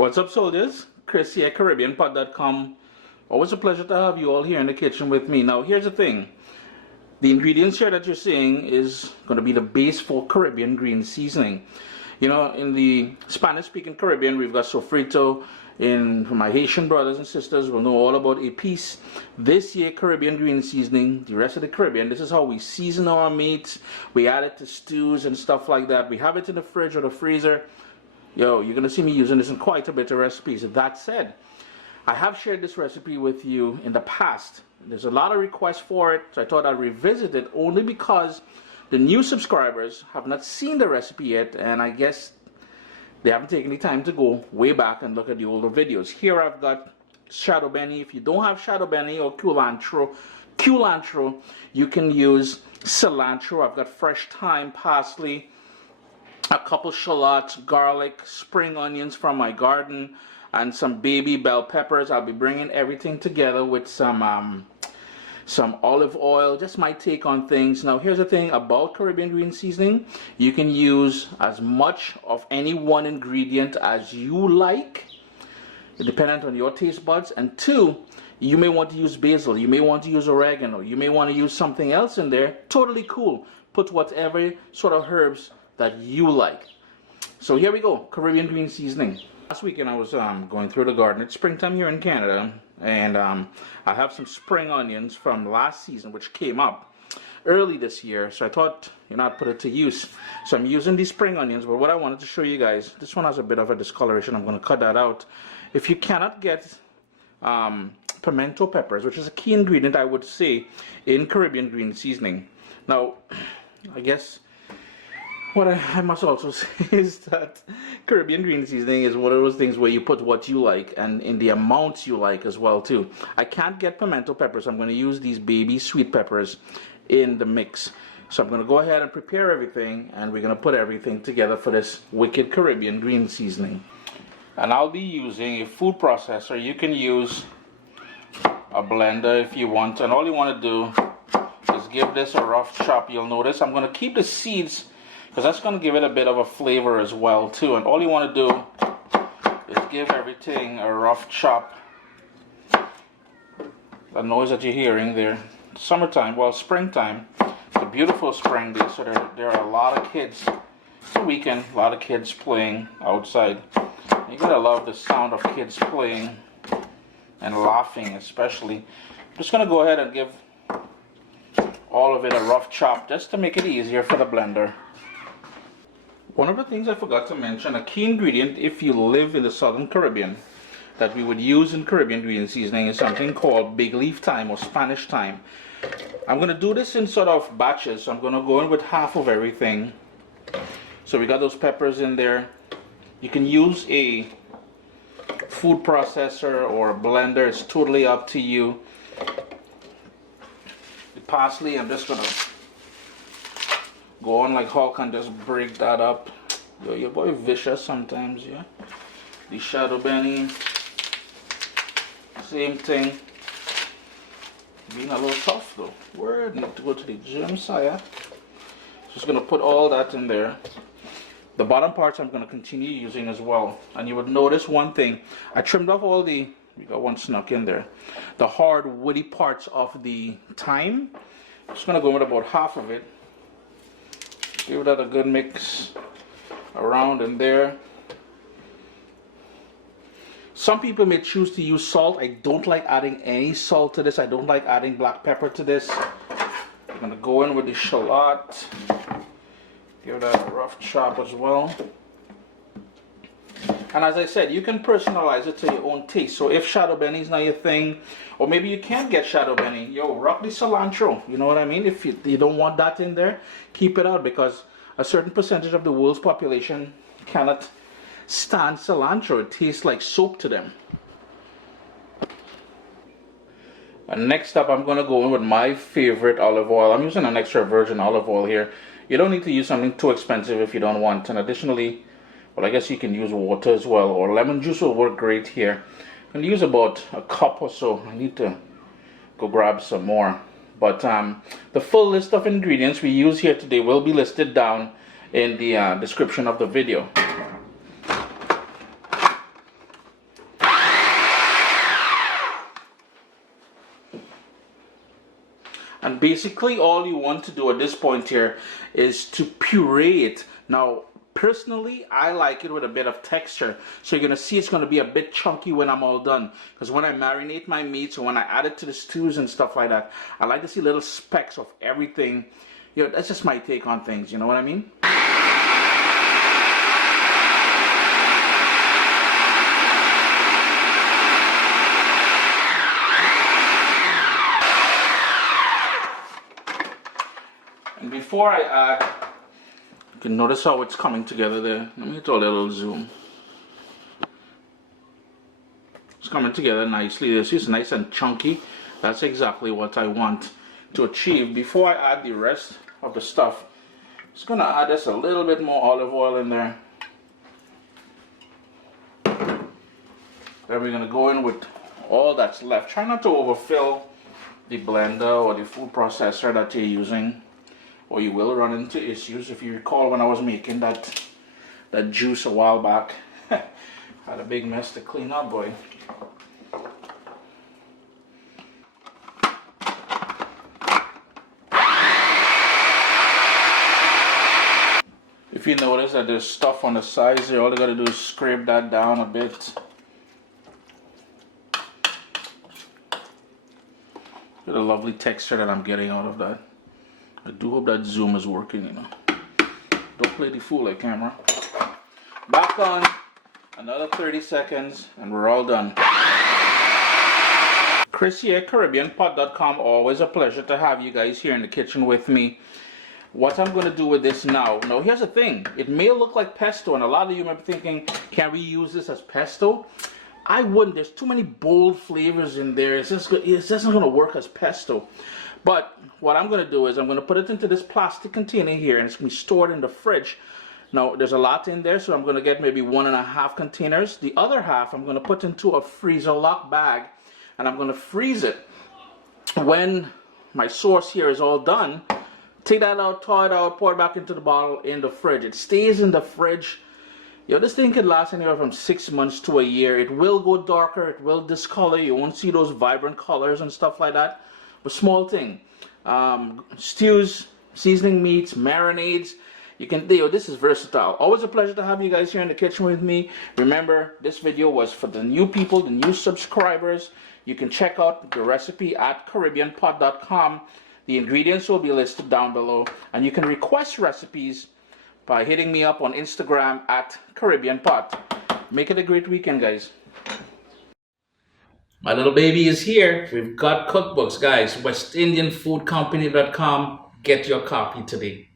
What's up, soldiers? Chris here, CaribbeanPot.com. Always a pleasure to have you all here in the kitchen with me. Now, here's the thing. The ingredients here that you're seeing is going to be the base for Caribbean green seasoning. You know, in the Spanish-speaking Caribbean, we've got sofrito. For my Haitian brothers and sisters will know all about épices. This year, Caribbean green seasoning, the rest of the Caribbean, this is how we season our meats. We add it to stews and stuff like that. We have it in the fridge or the freezer. Yo, you're going to see me using this in quite a bit of recipes. That said, I have shared this recipe with you in the past. There's a lot of requests for it, so I thought I'd revisit it only because the new subscribers have not seen the recipe yet, and I guess they haven't taken the time to go way back and look at the older videos. Here I've got shado beni. If you don't have shado beni or culantro, you can use cilantro. I've got fresh thyme, parsley, a couple shallots, garlic, spring onions from my garden, and some baby bell peppers. I'll be bringing everything together with some olive oil, just my take on things. Now, here's the thing about Caribbean green seasoning. You can use as much of any one ingredient as you like, dependent on your taste buds. And two, you may want to use basil, you may want to use oregano, you may want to use something else in there. Totally cool. Put whatever sort of herbs that you like. So here we go, Caribbean green seasoning. Last weekend I was going through the garden. It's springtime here in Canada, and I have some spring onions from last season which came up early this year, so I thought, you know, I'd put it to use. So I'm using these spring onions, but what I wanted to show you guys, this one has a bit of a discoloration. I'm going to cut that out. If you cannot get pimento peppers, which is a key ingredient, I would say, in Caribbean green seasoning. Now, I guess what I must also say is that Caribbean green seasoning is one of those things where you put what you like and in the amounts you like as well too. I can't get pimento peppers, so I'm going to use these baby sweet peppers in the mix. So I'm going to go ahead and prepare everything, and we're going to put everything together for this wicked Caribbean green seasoning. And I'll be using a food processor. You can use a blender if you want, and all you want to do is give this a rough chop. You'll notice I'm going to keep the seeds because that's going to give it a bit of a flavor as well too. And all you want to do is give everything a rough chop. The noise that you're hearing there, summertime, well, springtime, it's a beautiful spring day, so there are a lot of kids. It's a weekend, a lot of kids playing outside. You gotta love the sound of kids playing and laughing especially. I'm just gonna go ahead and give all of it a rough chop just to make it easier for the blender. One of the things I forgot to mention, a key ingredient if you live in the Southern Caribbean that we would use in Caribbean green seasoning is something called big leaf thyme or Spanish thyme. I'm going to do this in sort of batches, so I'm going to go in with half of everything. So we got those peppers in there. You can use a food processor or a blender, it's totally up to you. The parsley, I'm just going to go on like Hulk and just break that up. Yo, your boy vicious sometimes, yeah. The shado beni, same thing. Being a little tough though. Word, need to go to the gym, sire. Just gonna put all that in there. The bottom parts I'm gonna continue using as well. And you would notice one thing. I trimmed off all we got one snuck in there, the hard woody parts of the thyme. I'm just gonna go with about half of it. Give that a good mix around in there. Some people may choose to use salt. I don't like adding any salt to this. I don't like adding black pepper to this. I'm going to go in with the shallot. Give that a rough chop as well. And as I said, you can personalize it to your own taste. So if shado beni is not your thing, or maybe you can't get shado beni, yo, rock the cilantro. You know what I mean? If you don't want that in there, keep it out, because a certain percentage of the world's population cannot stand cilantro. It tastes like soap to them. And next up, I'm going to go in with my favorite olive oil. I'm using an extra virgin olive oil here. You don't need to use something too expensive if you don't want. And additionally, well, I guess you can use water as well, or lemon juice will work great here. You can use about a cup or so. I need to go grab some more. But the full list of ingredients we use here today will be listed down in the description of the video. basically all you want to do at this point here is to puree it. Now, personally, I like it with a bit of texture. So you're going to see it's going to be a bit chunky when I'm all done. Because when I marinate my meats or when I add it to the stews and stuff like that, I like to see little specks of everything. You know, that's just my take on things, you know what I mean? And before I add, you can notice how it's coming together there. Let me do a little zoom. It's coming together nicely. This is nice and chunky. That's exactly what I want to achieve. Before I add the rest of the stuff, I'm just gonna add just a little bit more olive oil in there. Then we're gonna go in with all that's left. Try not to overfill the blender or the food processor that you're using, or you will run into issues. If you recall, when I was making that juice a while back, had a big mess to clean up, boy. If you notice that there's stuff on the sides here, all you gotta do is scrape that down a bit. Get a lovely texture that I'm getting out of that. I do hope that zoom is working, you know. Don't play the fool like camera. Back on, another 30 seconds, and we're all done. Chris here, CaribbeanPot.com. Always a pleasure to have you guys here in the kitchen with me. What I'm going to do with this now, here's the thing. It may look like pesto, and a lot of you might be thinking, can we use this as pesto? I wouldn't. There's too many bold flavors in there. It's just not going to work as pesto. But what I'm going to do is I'm going to put it into this plastic container here, and it's going to be stored in the fridge. Now, there's a lot in there, so I'm going to get maybe 1.5 containers. The other half I'm going to put into a freezer lock bag, and I'm going to freeze it. When my sauce here is all done, take that out, thaw it out, pour it back into the bottle in the fridge. It stays in the fridge. This thing could last anywhere from 6 months to a year. It will go darker, it will discolor. You won't see those vibrant colors and stuff like that. But small thing. Stews, seasoning meats, marinades. You can, this is versatile. Always a pleasure to have you guys here in the kitchen with me. Remember, this video was for the new people, the new subscribers. You can check out the recipe at CaribbeanPot.com. The ingredients will be listed down below, and you can request recipes by hitting me up on Instagram at CaribbeanPot. Make it a great weekend, guys. My little baby is here. We've got cookbooks, guys. WestIndianFoodCompany.com. Get your copy today.